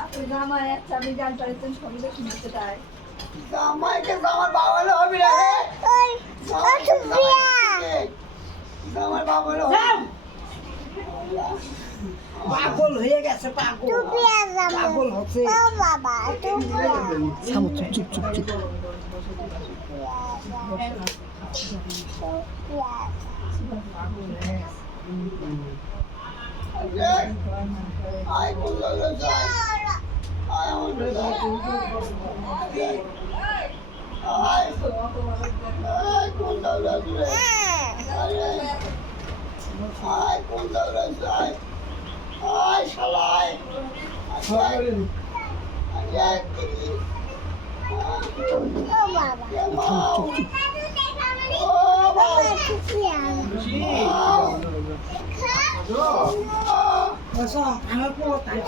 আপনি জামাই একটা আমি গান পাইতেন সবই তো শুনতে চাই জামাইকে জামার বাবা হলে হবে না জামার বাবা হলে পাগল হয়ে গেছে পাগল পাগল হচ্ছে থামো চুপ চুপ চুপ চুপ আয় কোন জায়গায় যায় আয় আমার আয় কোন জায়গায় আয় কোন জায়গায় যায় আয় শালায় আমার পুরো তাই